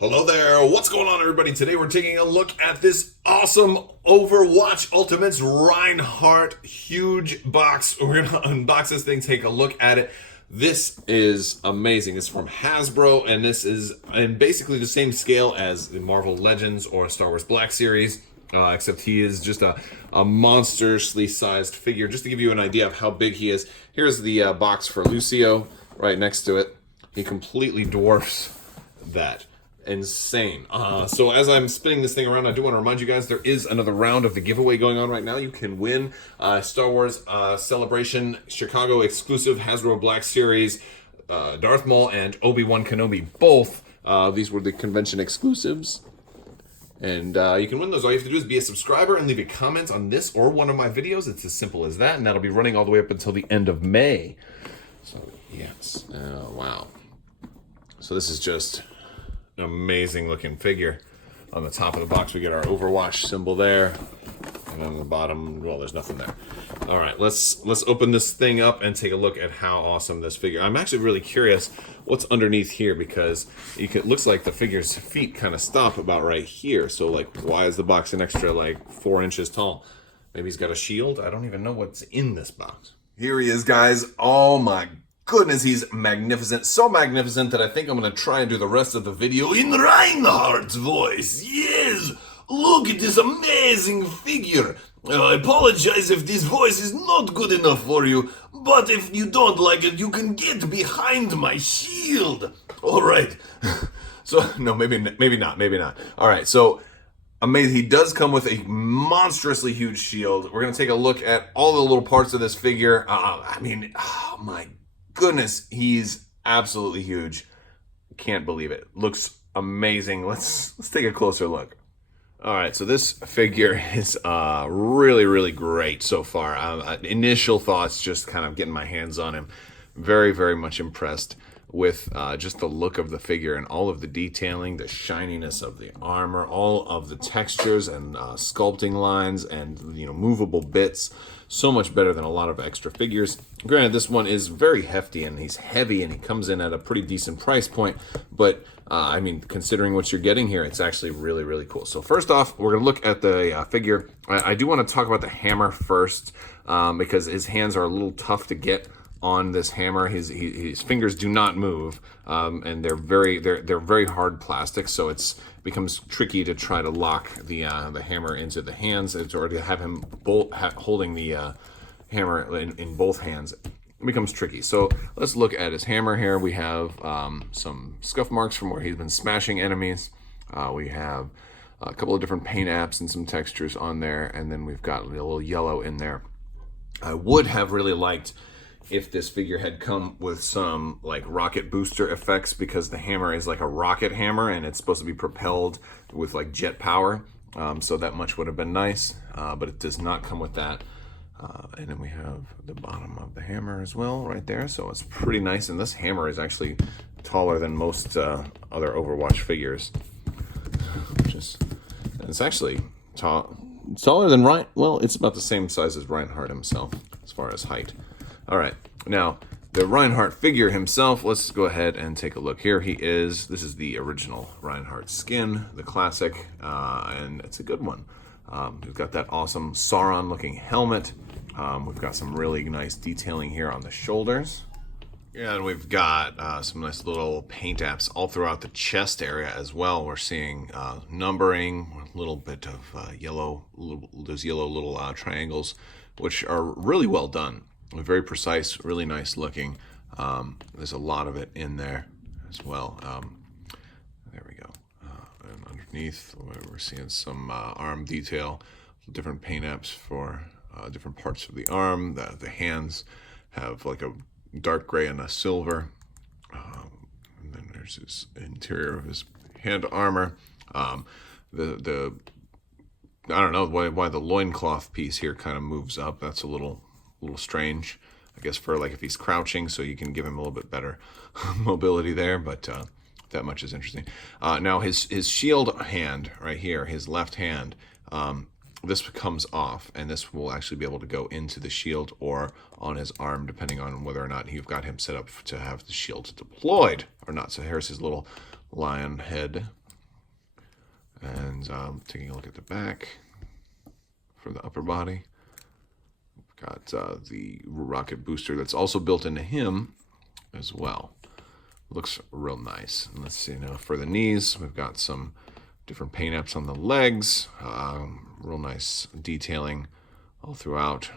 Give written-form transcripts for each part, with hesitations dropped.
Hello there, what's going on everybody? Today we're taking a look at this awesome Overwatch Ultimates Reinhardt huge box. We're gonna unbox this thing, take a look at it. This is amazing. It's from Hasbro, and this is in basically the same scale as the Marvel Legends or Star Wars Black Series, except he is just a monstrously sized figure. Just to give you an idea of how big he is, here's the box for Lucio right next to it. He completely dwarfs that. Insane. So as I'm spinning this thing around, I do want to remind you guys there is another round of the giveaway going on right now. You can win Star Wars Celebration Chicago exclusive Hasbro Black Series Darth Maul and Obi-Wan Kenobi. Both these were the convention exclusives. And you can win those. All you have to do is be a subscriber and leave a comment on this or one of my videos. It's as simple as that. And that'll be running all the way up until the end of May. So, yes. Wow. So this is just amazing looking figure. On the top of the box we get our Overwatch symbol there, and on the bottom, well, there's nothing there. All right, let's open this thing up and take a look at how awesome this figure. I'm actually really curious what's underneath here, because it looks like the figure's feet kind of stop about right here. So like, why is the box an extra like 4 inches tall? Maybe he's got a shield. I don't even know what's in this box. Here he is, guys. Oh my goodness, he's magnificent. So magnificent that I think I'm going to try and do the rest of the video in Reinhardt's voice. Yes, look at this amazing figure. I apologize if this voice is not good enough for you, but if you don't like it, you can get behind my shield. All right. So, no, maybe not. All right, so amazing. He does come with a monstrously huge shield. We're going to take a look at all the little parts of this figure. I mean, oh my goodness, he's absolutely huge. Can't believe it. Looks amazing. Let's take a closer look. All right, so this figure is really great so far. Initial thoughts, just kind of getting my hands on him. Very much impressed with just the look of the figure and all of the detailing, the shininess of the armor, all of the textures and sculpting lines and movable bits. So much better than a lot of extra figures. Granted, this one is very hefty and he's heavy and he comes in at a pretty decent price point, but I mean, considering what you're getting here, it's actually really cool. So first off, we're gonna look at the figure. I do want to talk about the hammer first, because his hands are a little tough to get on this hammer. His fingers do not move, and they're very hard plastic, so it becomes tricky to try to lock the hammer into the hands, or to have him holding the hammer in both hands. It becomes tricky. So let's look at his hammer here. We have some scuff marks from where he's been smashing enemies. We have a couple of different paint apps and some textures on there, and then we've got a little yellow in there. I would have really liked if this figure had come with some like rocket booster effects, because the hammer is like a rocket hammer and it's supposed to be propelled with like jet power. So that much would have been nice, but it does not come with that. And then we have the bottom of the hammer as well right there. So it's pretty nice. And this hammer is actually taller than most other Overwatch figures. It's actually taller than well, it's about the same size as Reinhardt himself as far as height. All right, now the Reinhardt figure himself, let's go ahead and take a look. Here he is. This is the original Reinhardt skin, the classic, and it's a good one. We've got that awesome Sauron-looking helmet. We've got some really nice detailing here on the shoulders. And we've got some nice little paint apps all throughout the chest area as well. We're seeing numbering, a little bit of yellow, those yellow little triangles, which are really well done. Very precise, really nice looking. There's a lot of it in there as well. There we go. And underneath, we're seeing some arm detail, different paint apps for different parts of the arm. The hands have like a dark gray and a silver. And then there's his interior of his hand armor. I don't know why the loincloth piece here kind of moves up. That's a little strange, I guess, for like if he's crouching, so you can give him a little bit better mobility there, but that much is interesting. Now his shield hand right here, his left hand, this comes off, and this will actually be able to go into the shield or on his arm, depending on whether or not you've got him set up to have the shield deployed or not. So here's his little lion head And taking a look at the back for the upper body. We've got the rocket booster that's also built into him as well. Looks real nice. And let's see now for the knees, we've got some different paint apps on the legs. Real nice detailing all throughout.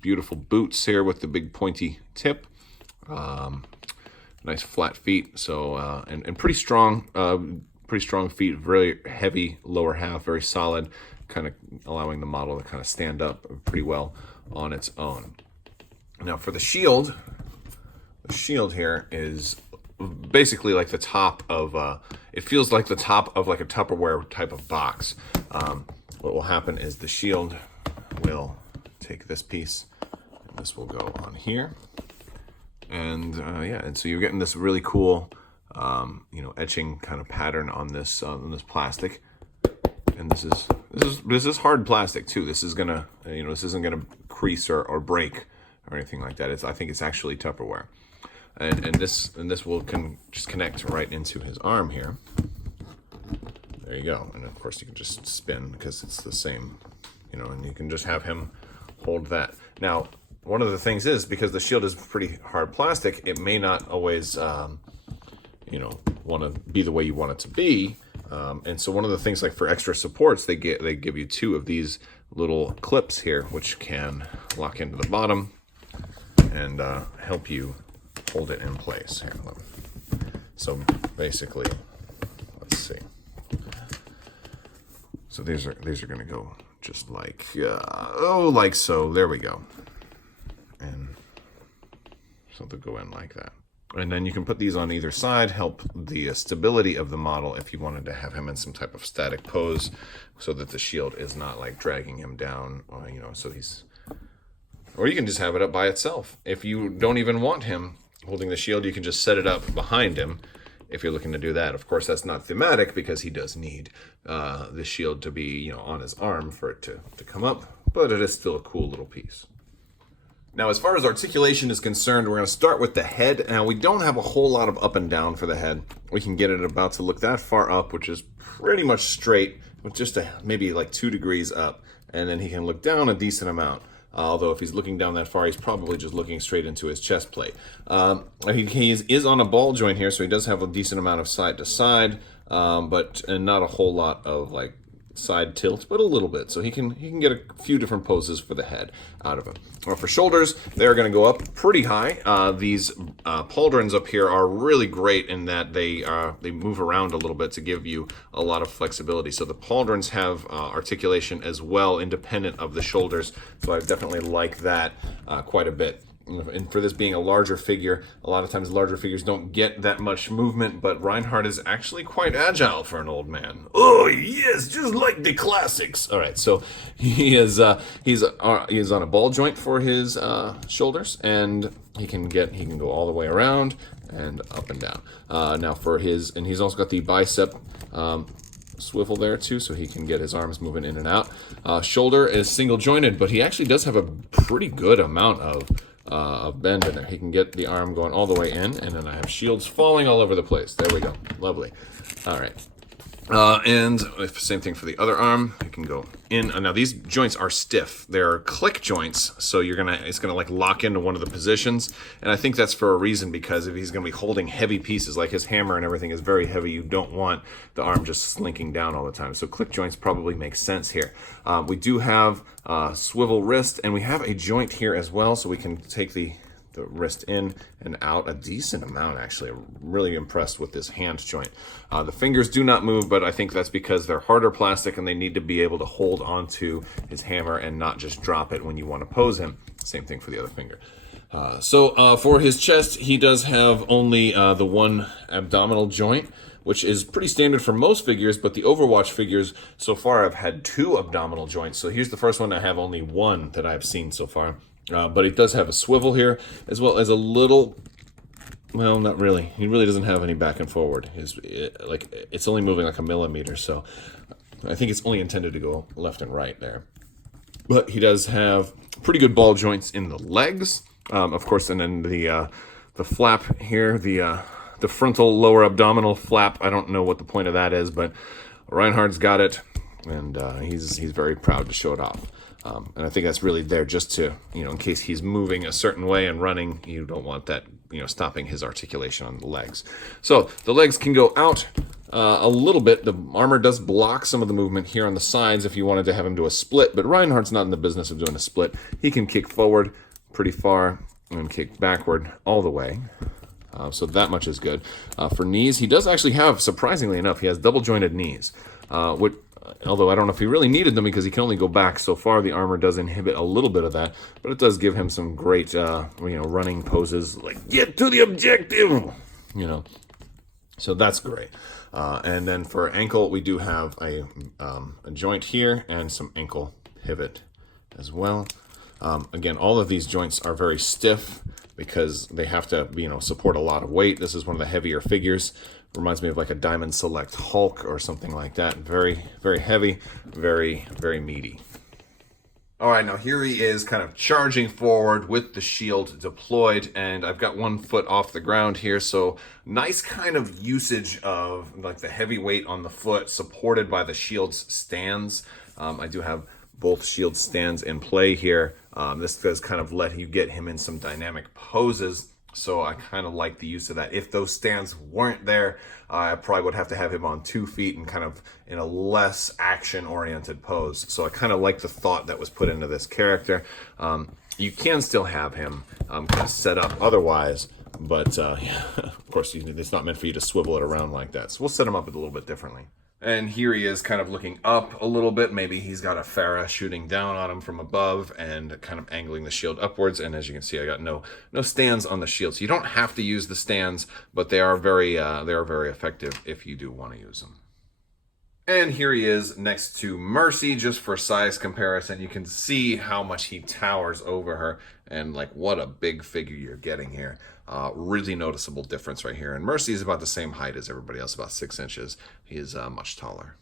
Beautiful boots here with the big pointy tip. Nice flat feet. So and pretty strong feet. Very heavy lower half. Very solid. Kind of allowing the model to kind of stand up pretty well on its own. Now for the shield here is basically like the top of it feels like the top of like a Tupperware type of box. What will happen is the shield will take this piece and this will go on here, and and so you're getting this really cool etching kind of pattern on this plastic. And this is hard plastic too. This is gonna this isn't gonna crease or break or anything like that. I think it's actually Tupperware. And this will just connect right into his arm here. There you go. And of course you can just spin because it's the same, and you can just have him hold that. Now, one of the things is because the shield is pretty hard plastic, it may not always, want to be the way you want it to be. And so one of the things, like for extra supports, they give you 2 of these little clips here, which can lock into the bottom and help you hold it in place here. So basically, let's see. So these are going to go just like like so. There we go. And so they'll go in like that. And then you can put these on either side, help the stability of the model if you wanted to have him in some type of static pose, so that the shield is not like dragging him down. Or you can just have it up by itself. If you don't even want him holding the shield, you can just set it up behind him if you're looking to do that. Of course, that's not thematic because he does need the shield to be on his arm for it to come up, but it is still a cool little piece. Now, as far as articulation is concerned, we're going to start with the head. Now, we don't have a whole lot of up and down for the head. We can get it about to look that far up, which is pretty much straight, with just maybe like 2 degrees up, and then he can look down a decent amount. Although if he's looking down that far, he's probably just looking straight into his chest plate. He is on a ball joint here, so he does have a decent amount of side to side, but not a whole lot of like side tilt, but a little bit. So he can get a few different poses for the head out of him. Or for shoulders, they're going to go up pretty high. These pauldrons up here are really great in that they move around a little bit to give you a lot of flexibility. So the pauldrons have articulation as well, independent of the shoulders. So I definitely like that quite a bit. And for this being a larger figure, a lot of times larger figures don't get that much movement, but Reinhardt is actually quite agile for an old man. Oh yes, just like the classics. All right, so he's on a ball joint for his shoulders, and he can go all the way around and up and down. Now for and he's also got the bicep swivel there too, so he can get his arms moving in and out. Shoulder is single jointed, but he actually does have a pretty good amount of bend in there. He can get the arm going all the way in, and then I have shields falling all over the place. There we go. Lovely. All right. And same thing for the other arm. It can go in. Now these joints are stiff. They're click joints, so it's gonna like lock into one of the positions. And I think that's for a reason, because if he's gonna be holding heavy pieces, like his hammer and everything is very heavy, you don't want the arm just slinking down all the time. So click joints probably make sense here. We do have swivel wrist, and we have a joint here as well, so we can take the wrist in and out a decent amount. Actually, I'm really impressed with this hand joint. The fingers do not move, but I think that's because they're harder plastic and they need to be able to hold onto his hammer and not just drop it when you want to pose him. Same thing for the other finger. So for his chest, he does have only the one abdominal joint, which is pretty standard for most figures, but the Overwatch figures so far have had 2 abdominal joints. So here's the first one. I have only 1 that I've seen so far. But it does have a swivel here, as well as a little, well, not really. He really doesn't have any back and forward. It's only moving like a millimeter, so I think it's only intended to go left and right there. But he does have pretty good ball joints in the legs, of course, and then the flap here, the frontal lower abdominal flap. I don't know what the point of that is, but Reinhardt's got it, and he's very proud to show it off. And I think that's really there just to, in case he's moving a certain way and running, you don't want that, stopping his articulation on the legs. So the legs can go out a little bit. The armor does block some of the movement here on the sides if you wanted to have him do a split, but Reinhardt's not in the business of doing a split. He can kick forward pretty far and kick backward all the way. So that much is good. For knees, he does actually have, surprisingly enough, he has double jointed knees, although I don't know if he really needed them because he can only go back so far. The armor does inhibit a little bit of that, but it does give him some great, running poses like "get to the objective," So that's great. And then for ankle, we do have a joint here and some ankle pivot as well. Again, all of these joints are very stiff because they have to, support a lot of weight. This is one of the heavier figures. Reminds me of like a Diamond Select Hulk or something like that. Very, very heavy, very, very meaty. All right, now here he is kind of charging forward with the shield deployed, and I've got 1 foot off the ground here, so nice kind of usage of like the heavy weight on the foot supported by the shield's stands. I do have both shield stands in play here. This does kind of let you get him in some dynamic poses. So I kind of like the use of that. If those stands weren't there, I probably would have to have him on 2 feet and kind of in a less action-oriented pose. So I kind of like the thought that was put into this character. You can still have him kind of set up otherwise, but of course, it's not meant for you to swivel it around like that. So we'll set him up a little bit differently. And here he is kind of looking up a little bit. Maybe he's got a Farah shooting down on him from above and kind of angling the shield upwards. And as you can see, I got no stands on the shield. So you don't have to use the stands, but they are very effective if you do want to use them. And here he is next to Mercy, just for size comparison. You can see how much he towers over her and like what a big figure you're getting here. Really noticeable difference right here. And Mercy is about the same height as everybody else, about 6 inches. He is much taller.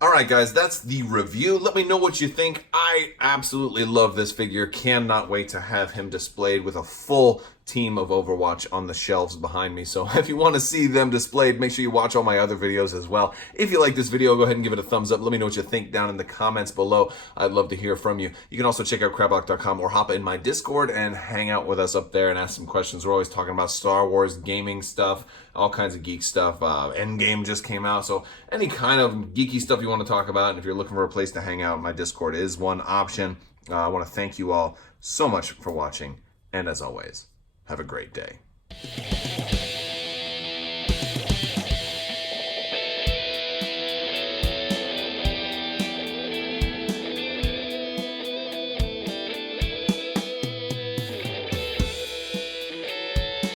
All right, guys, that's the review. Let me know what you think. I absolutely love this figure. Cannot wait to have him displayed with a full team of Overwatch on the shelves behind me. So if you want to see them displayed, make sure you watch all my other videos as well. If you like this video, go ahead and give it a thumbs up. Let me know what you think down in the comments below. I'd love to hear from you. You can also check out Crabbok.com or hop in my Discord and hang out with us up there and ask some questions. We're always talking about Star Wars, gaming stuff, all kinds of geek stuff. Endgame just came out, so any kind of geeky stuff you want to talk about, and if you're looking for a place to hang out, my Discord is one option. I want to thank you all so much for watching, and as always, have a great day.